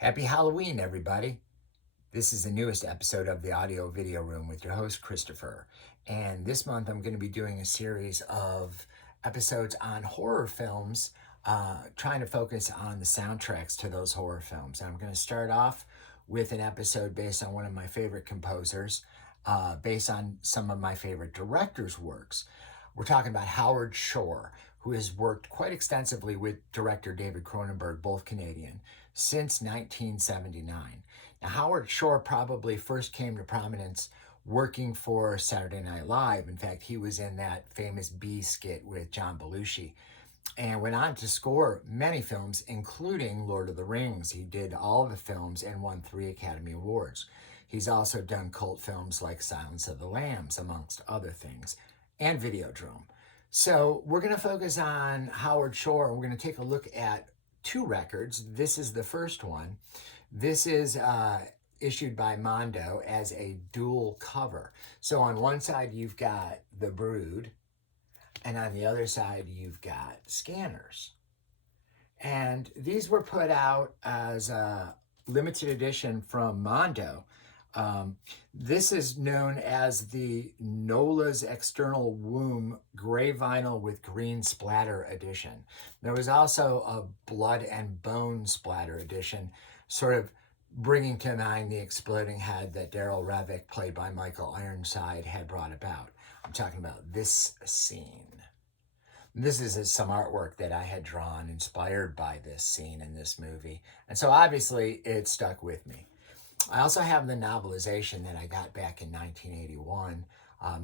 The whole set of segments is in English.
Happy Halloween, everybody. This is the newest episode of the Audio Video Room with your host, Christopher. And this month I'm going to be doing a series of episodes on horror films, trying to focus on the soundtracks to those horror films. I'm going to start off with an episode based on one of my favorite composers, based on some of my favorite directors' works. We're talking about Howard Shore, who has worked quite extensively with director David Cronenberg, both Canadian, since 1979. Now, Howard Shore probably first came to prominence working for Saturday Night Live. In fact, he was in that famous Bee skit with John Belushi and went on to score many films, including Lord of the Rings. He did all of the films and won 3 Academy Awards. He's also done cult films like Silence of the Lambs, amongst other things, and Videodrome. So we're going to focus on Howard Shore, and we're going to take a look at 2 records. This is the first one. This is issued by Mondo as a dual cover. So on one side, you've got The Brood, and on the other side, you've got Scanners. And these were put out as a limited edition from Mondo. This is known as the Nola's External Womb Gray Vinyl with Green Splatter Edition. There was also a Blood and Bone Splatter Edition, sort of bringing to mind the exploding head that Daryl Revick, played by Michael Ironside, had brought about. I'm talking about this scene. This is some artwork that I had drawn inspired by this scene in this movie. And so obviously it stuck with me. I also have the novelization that I got back in 1981.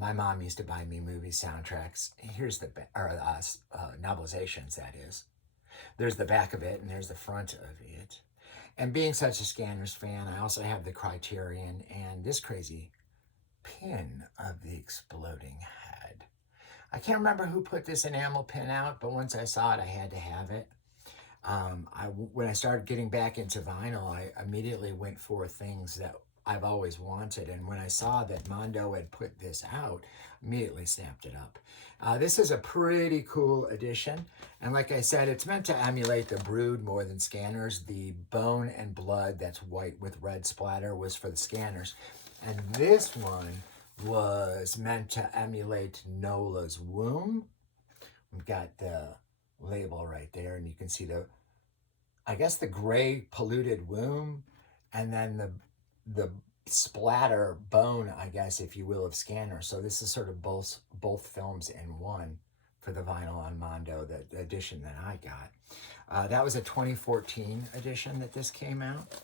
My mom used to buy me movie soundtracks. Here's the novelizations, that is. There's the back of it, and there's the front of it. And being such a Scanners fan, I also have the Criterion and this crazy pin of the exploding head. I can't remember who put this enamel pin out, but once I saw it, I had to have it. When I started getting back into vinyl, I immediately went for things that I've always wanted. And when I saw that Mondo had put this out, immediately snapped it up. This is a pretty cool edition. And like I said, it's meant to emulate The Brood more than Scanners. The Bone and Blood, that's white with red splatter, was for the Scanners. And this one was meant to emulate Nola's Womb. We've got the label right there, and you can see the gray polluted womb, and then the splatter bone, I guess, if you will, of Scanner. So this is sort of both films in one for the vinyl on Mondo, the edition that I got. That was a 2014 edition that this came out.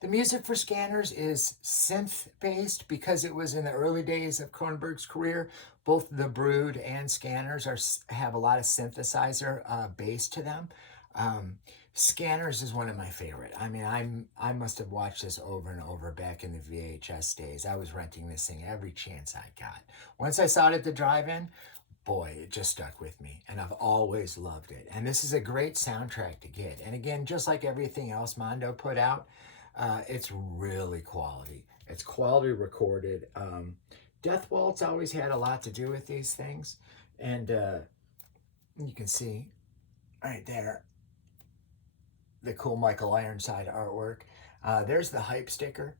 The music for Scanners is synth-based because it was in the early days of Cronenberg's career. Both The Brood and Scanners have a lot of synthesizer bass to them. Scanners is one of my favorite. I mean, I must have watched this over and over back in the VHS days. I was renting this thing every chance I got. Once I saw it at the drive-in, boy, it just stuck with me, and I've always loved it. And this is a great soundtrack to get. And again, just like everything else Mondo put out, it's really quality. It's quality recorded. Death Waltz always had a lot to do with these things. And you can see right there the cool Michael Ironside artwork. There's the hype sticker.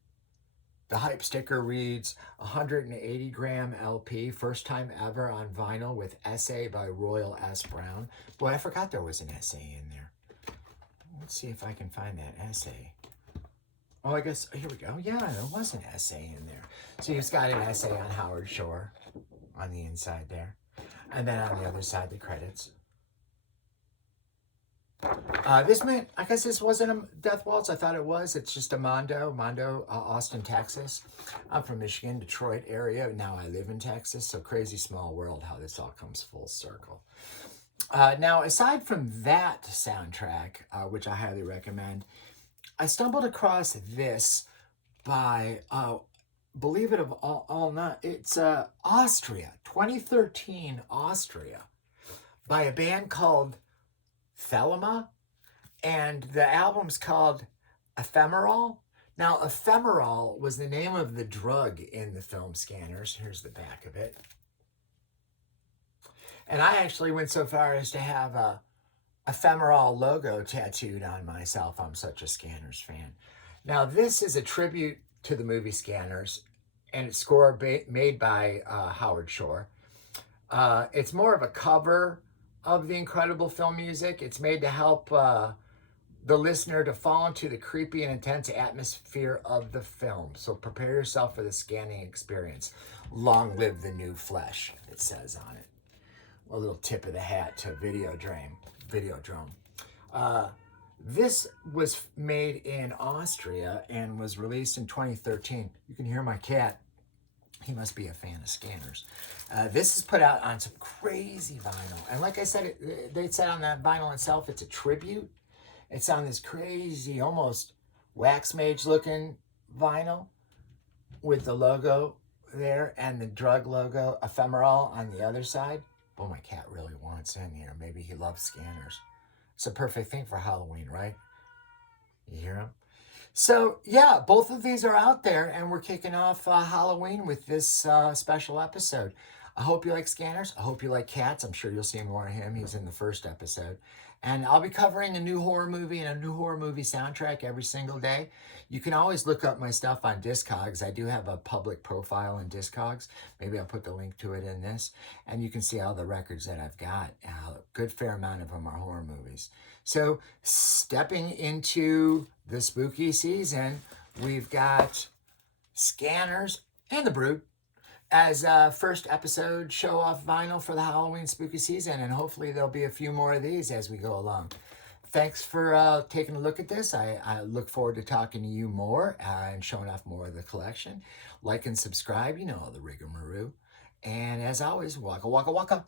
The hype sticker reads 180 gram LP, first time ever on vinyl with essay by Royal S. Brown. Boy, I forgot there was an essay in there. Let's see if I can find that essay. Oh, I guess, here we go. Yeah, there was an essay in there. So it's got an essay on Howard Shore on the inside there. And then on the other side, the credits. I guess this wasn't a Death Waltz. I thought it was. It's just a Mondo, Austin, Texas. I'm from Michigan, Detroit area. Now I live in Texas, so crazy small world how this all comes full circle. Now, aside from that soundtrack, which I highly recommend, I stumbled across this by, believe it or not, it's Austria, 2013 Austria, by a band called Thelema, and the album's called Emphemoral. Now, Emphemoral was the name of the drug in the film Scanners. Here's the back of it. And I actually went so far as to have a Ephemeral logo tattooed on myself. I'm such a Scanners fan. Now, this is a tribute to the movie Scanners, and it's made by Howard Shore. It's more of a cover of the incredible film music. It's made to help the listener to fall into the creepy and intense atmosphere of the film. So prepare yourself for the scanning experience. Long live the new flesh, it says on it. A little tip of the hat to Videodrome. This was made in Austria and was released in 2013. You can hear my cat. He must be a fan of Scanners. This is put out on some crazy vinyl. And like I said, they said on that vinyl itself, it's a tribute. It's on this crazy, almost wax mage looking vinyl with the logo there and the drug logo, Ephemeral, on the other side. Boy, my cat really wants in here. Maybe he loves Scanners. It's a perfect thing for Halloween, right? You hear him? So, yeah, both of these are out there, and we're kicking off Halloween with this special episode. I hope you like Scanners. I hope you like cats. I'm sure you'll see more of him. He's in the first episode. And I'll be covering a new horror movie and a new horror movie soundtrack every single day. You can always look up my stuff on Discogs. I do have a public profile in Discogs. Maybe I'll put the link to it in this. And you can see all the records that I've got. A good fair amount of them are horror movies. So stepping into the spooky season, we've got Scanners and The Brood as a first episode show off vinyl for the Halloween spooky season, and hopefully there'll be a few more of these as we go along. Thanks for taking a look at this. I look forward to talking to you more and showing off more of the collection. Like and subscribe, you know all the rigmarole. And as always, waka waka waka.